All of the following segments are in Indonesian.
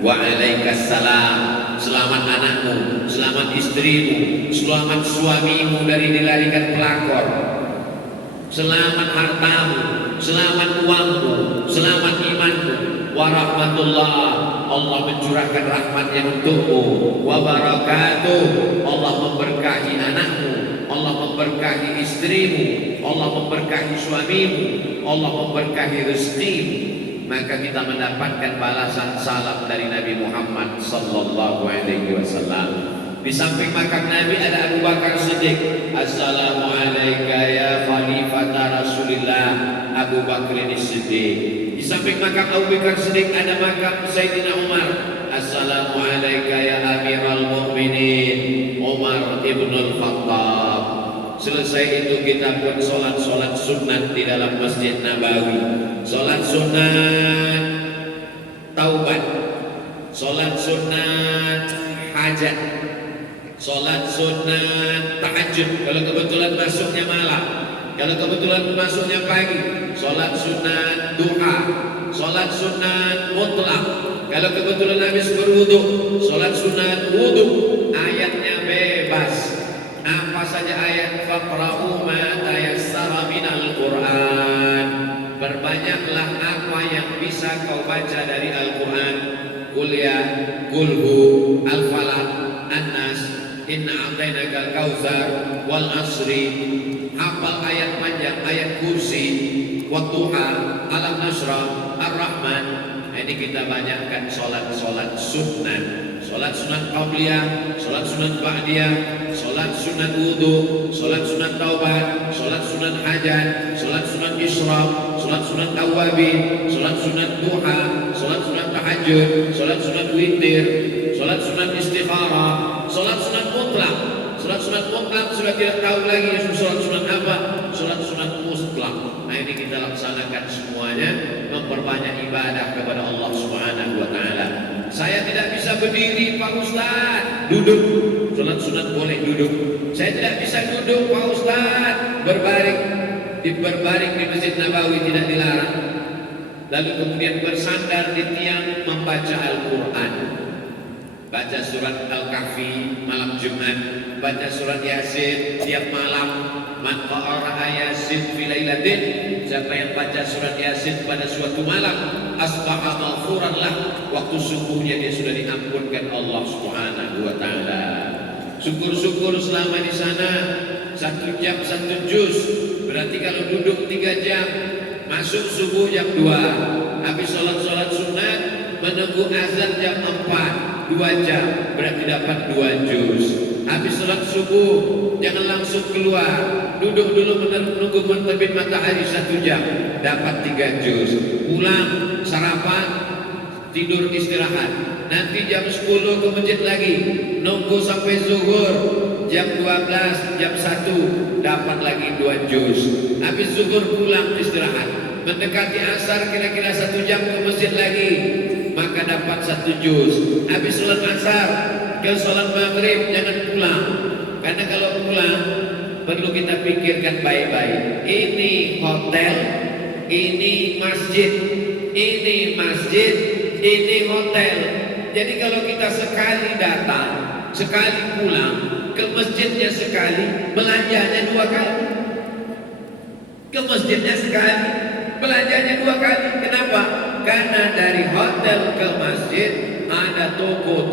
Waalaikumsalam. Selamat anakmu, selamat istrimu, selamat suamimu dari dilarikan pelakor. Selamat hartamu, selamat uangmu, selamat imanmu. Warahmatullah, Allah mencurahkan rahmatnya untukmu. Wabarakatuh, Allah memberkahi anakmu, Allah memberkahi istrimu, Allah memberkahi suamimu, Allah memberkahi rezekimu. Maka kita mendapatkan balasan salam dari Nabi Muhammad sallallahu alaihi wasallam. Di samping makam Nabi ada Abu Bakar Siddiq. Assalamu alayka ya khalifata Rasulillah Abu Bakar Siddiq. Di samping makam Abu Bakar Siddiq ada makam Sayyidina Umar. Assalamu alayka ya Amirul Mukminin Umar ibnul Khattab. Selesai itu kita pun solat sunat di dalam Masjid Nabawi. Solat sunat taubat, solat sunat hajat, solat sunat tahajud kalau kebetulan masuknya malam, kalau kebetulan masuknya pagi, solat sunat duha, solat sunat mutlak, kalau kebetulan habis berwudu, solat sunat wudu. Ayatnya bebas, apa saja ayat. Faqra'u ma tayassara minal Qur'an. Perbanyaklah apa yang bisa kau baca dari Al-Quran. Qul ya, Qul hu, Al-Falaq, An-Nas, Inna a'tainakal kautsar, wal asri. Hafal ayat panjang, ayat kursi, Wadduha, Alam Nasrah, Ar-Rahman. Ini kita banyakkan solat sunat. Solat sunat qabliyah, solat sunat ba'diyah, solat sunat wudu, solat sunat taubat, solat sunat hajat, solat sunat isyraq, solat sunat tawabin, solat sunat duha, solat sunat tahajud, solat sunat witir, solat sunat istikharah, solat sunat mutlak. Solat sunat mutlak sudah tidak tahu lagi solat sunat apa, solat sunat mutlak. Nah ini kita laksanakan semuanya, memperbanyak ibadah kepada Allah Subhanahu wa taala. Saya tidak bisa berdiri Pak Ustaz, duduk. Solat sunat boleh duduk. Saya tidak bisa duduk Pak Ustaz, berbaring. Berbaring di Masjid Nabawi tidak dilarang. Lalu kemudian bersandar di tiang membaca Al-Quran. Baca surat Al-Kahfi malam Jumat, baca surat Yasin tiap malam. Man qara'a Yasin fi lailatin, siapa yang baca surat Yasin pada suatu malam, asbaha maghfuran lah, waktu subuhnya dia sudah diampunkan Allah Subhanahu wa taala. Syukur-syukur selama di sana 1 jam 1 juz. Berarti kalau duduk 3 jam, masuk subuh jam 2, habis sholat sunat menunggu azan jam 4, 2 jam, berarti dapat 2 juz. Habis sholat subuh jangan langsung keluar, duduk dulu menunggu terbit matahari 1 jam, dapat 3 juz. Pulang sarapan, tidur istirahat, nanti jam 10 ke masjid lagi, nunggu sampai zuhur, jam 12, jam 1 dapat lagi 2 juz. Habis zuhur pulang istirahat, mendekati asar kira-kira 1 jam ke masjid lagi, maka dapat 1 juz. Habis sholat asar ke sholat maghrib jangan pulang, karena kalau pulang perlu kita pikirkan baik-baik. Ini hotel, ini masjid, ini masjid, ini hotel. Jadi kalau kita sekali datang, sekali pulang, ke masjidnya sekali, belanjanya 2 kali. Ke masjidnya sekali, belanjanya 2 kali. Kenapa? Karena dari hotel ke masjid ada toko.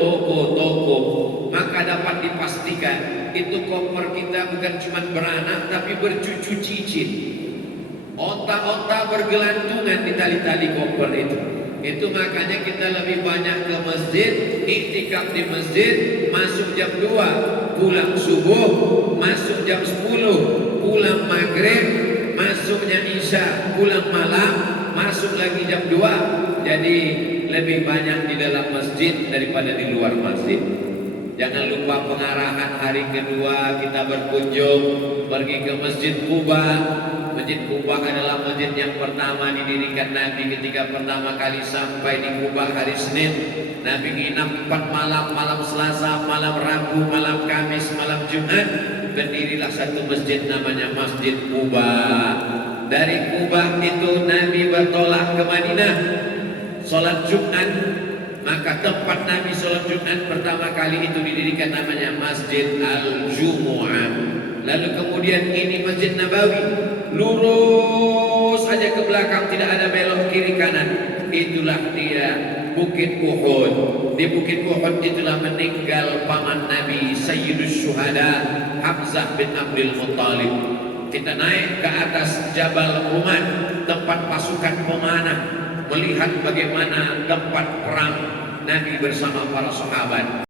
Maka dapat dipastikan itu koper kita bukan cuma beranak, tapi bercucu cicit. Onta-onta bergelantungan di tali-tali koper itu. Itu makanya kita lebih banyak ke masjid, iktikaf di masjid, masuk jam 2, pulang subuh, masuk jam 10, pulang maghrib, masuknya isya, pulang malam, masuk lagi jam 2. Jadi lebih banyak di dalam masjid daripada di luar masjid. Jangan lupa pengarahan hari kedua kita berkunjung pergi ke Masjid Quba. Masjid Quba adalah masjid yang pertama didirikan Nabi ketika pertama kali sampai di Quba hari Senin. Nabi nginap 4 malam, malam Selasa, malam Rabu, malam Kamis, malam Jumat. Berdirilah satu masjid namanya Masjid Quba. Dari Quba itu Nabi bertolak ke Madinah, sholat Jumat. Maka tempat Nabi sholat Jumat pertama kali itu didirikan namanya Masjid Al-Jumu'ah. Lalu kemudian ini Masjid Nabawi, lurus saja ke belakang, tidak ada belok kiri kanan. Itulah dia Bukit Uhud. Di Bukit Uhud itulah meninggal paman Nabi Sayyidus Syuhada Hamzah bin Abdul Muttalib. Kita naik ke atas Jabal Rumah, tempat pasukan pemanah, melihat bagaimana tempat perang Nabi bersama para sahabat.